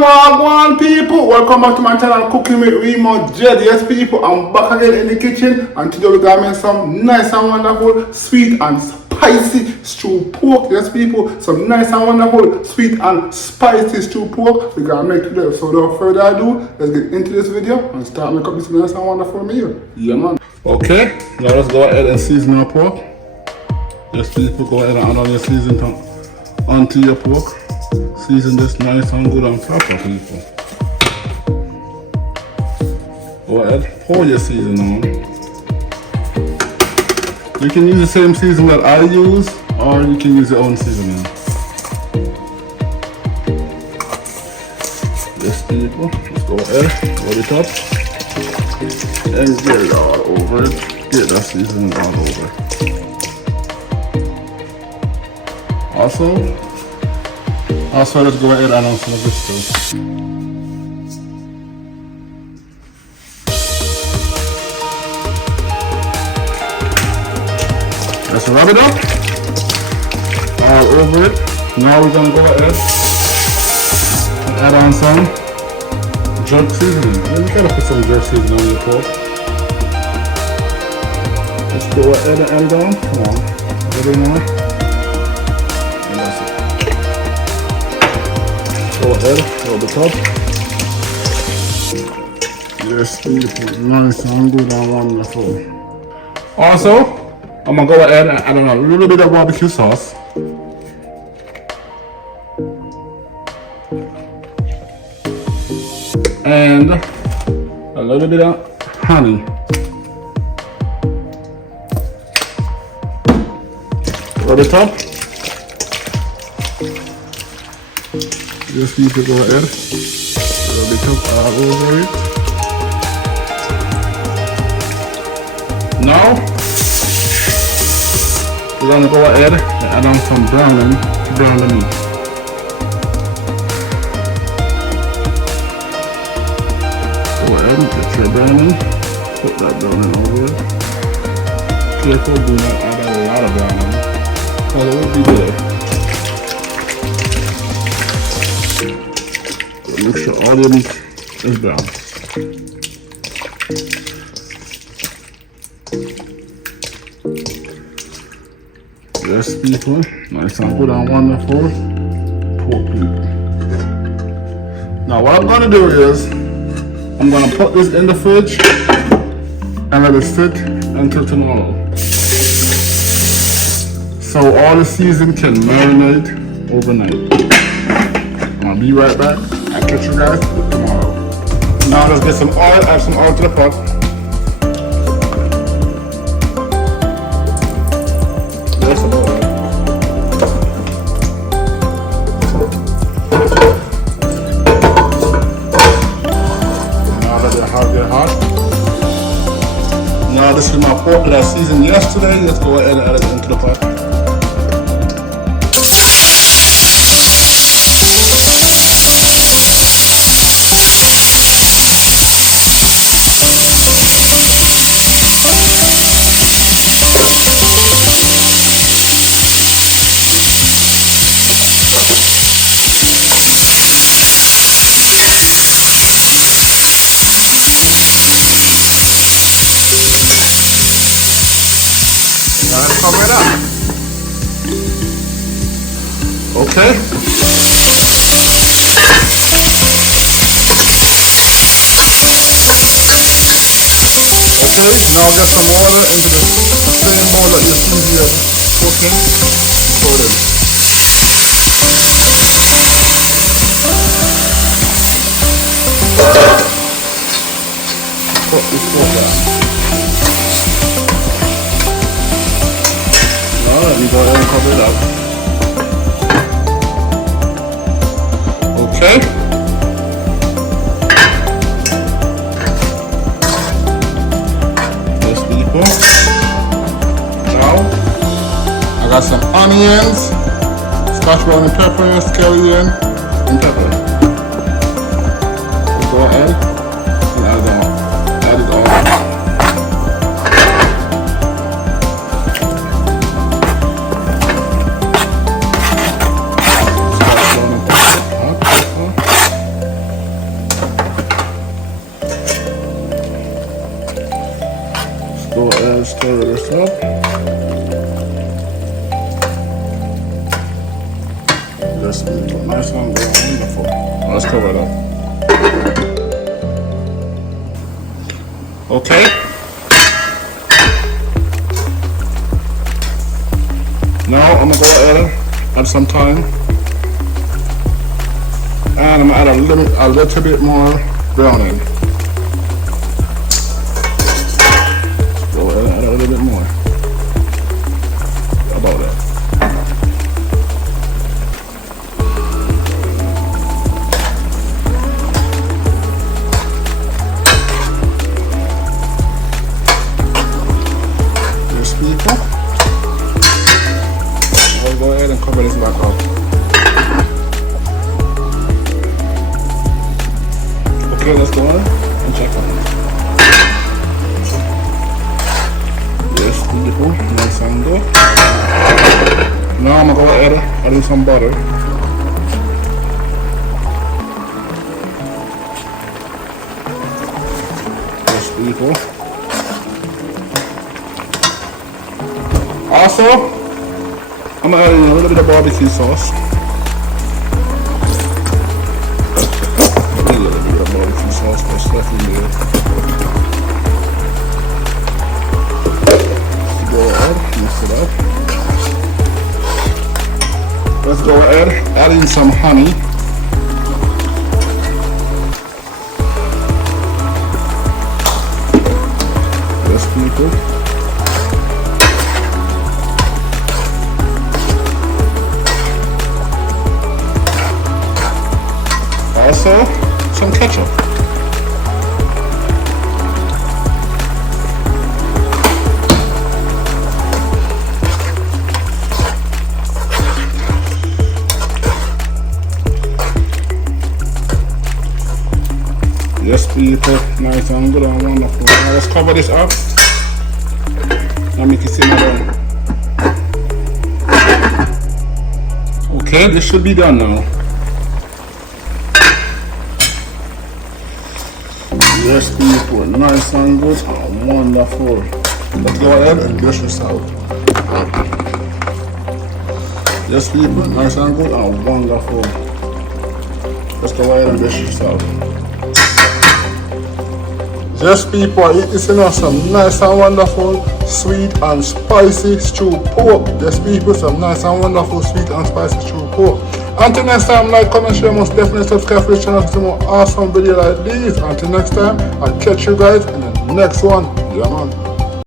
Wagwan people, welcome back to my channel Cooking with Remo Jed. Yes people, I'm back again in the kitchen and today we're gonna make some nice and wonderful sweet and spicy stewed pork. Yes people, some nice and wonderful sweet and spicy stewed pork we're gonna make today. So without further ado, let's get into this video and start making this nice and wonderful meal. Yeah man. Okay, now let's go ahead and season our pork. Yes people, go ahead and add on your seasoning onto your pork. Season this nice and good and proper, people. Go ahead, pour your seasoning on. You can use the same seasoning that I use, or you can use your own seasoning. Yes, people, let's go ahead, load it up, and get it all over it. Get that seasoning all over. Also, let's go ahead and add on some of this too. Let's rub it up all over it. Now we're gonna go ahead and add on some jerk seasoning. You gotta put some jerk seasoning on your pork. Let's go ahead and add it on. Come on, add it on. Go ahead, roll the top. Yes, beautiful, nice and good and wonderful. Also, I'm gonna go ahead and add on a little bit of barbecue sauce. And a little bit of honey. Roll the top. Just need to go ahead, rub it up all over it. Now, we're gonna go ahead and add on some browning meat. Go ahead and get your browning, put that browning over it. Careful, do not add a lot of browning, because it won't be good. Make sure all your meat is brown. Yes, people, nice and good and wonderful pork meat. Now, what I'm gonna do is I'm gonna put this in the fridge and let it sit until tomorrow, so all the season can marinate overnight. I'm gonna be right back. I'll catch you guys tomorrow. Now let's get some oil, add some oil to the pot. There's some oil. Now that they're get hot. Now this is my pork that I seasoned yesterday. Let's go ahead and add it into the pot. Let's cover it up. Okay. Okay, now get some water into the same bowl that you see here cooking. Pour it in. Put this pork down. Let me go ahead and cover it up. Okay. Yes, people. Now, I got some onions, scotch bonnet pepper, scallion, and pepper. Go ahead and add it all. up. Just nice and wonderful. Let's cover it up. Okay. Now I'm gonna go ahead, add some thyme, and I'm gonna add a little bit more browning. Go ahead and add a little bit more. How about that? Yes, people. I'll go ahead and cover this back up. Okay, let's go on and check on it. Yes, beautiful, nice and good. Now I'm gonna go ahead and add in some butter. Yes, beautiful. Also, I'm gonna add in a little bit of barbecue sauce. Barbecue sauce, that's definitely good. Go ahead, mix it up. Let's go ahead, add in some honey. Yes, people. Also, some ketchup. Yes, people, nice and good and wonderful. Now let's cover this up and make it simmer down. Okay, this should be done now. Yes, people, nice and good and wonderful. Let's go ahead and dish this out. Yes, people, nice and good and wonderful. Let's go ahead and dish this out. Yes, people, eat this in some nice and wonderful, sweet and spicy stewed pork. Yes, people, some nice and wonderful, sweet and spicy stewed pork. Until next time, like, comment, share, most definitely subscribe to the channel for some more awesome videos like these. Until next time, I'll catch you guys in the next one. Yeah, man.